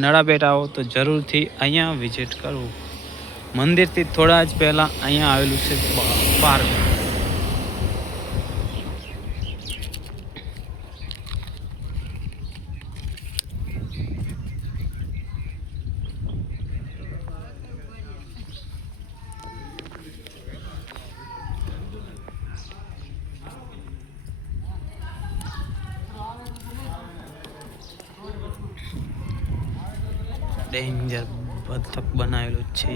નડાબેટ આવો તો જરૂરથી અહીંયા વિઝિટ કરવું. મંદિરથી થોડા જ પહેલાં અહીંયા આવેલું છે પાર્ક. ડેન્જર બતક બનાવેલું છે.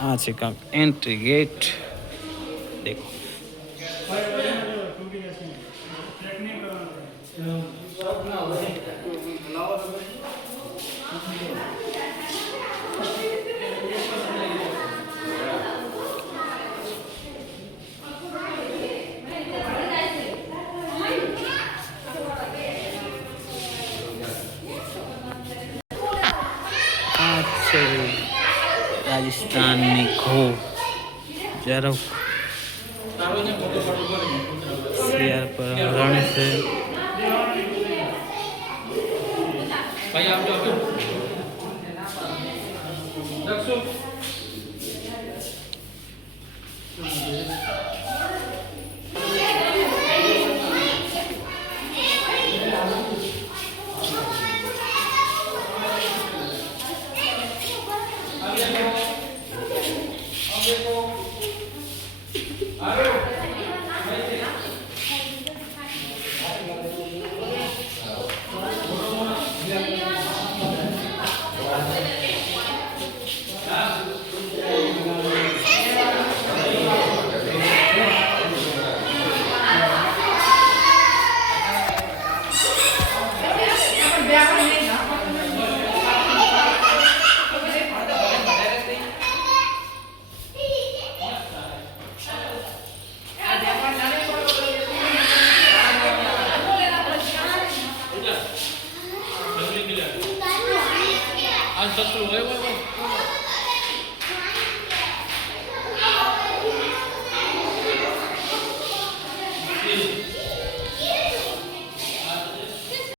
આ છે કાંક એન્ટ્રી ગેટ. દેખો આ છે રાજસ્થાનની ઘો જરાક શિયાળ પર રણ છે.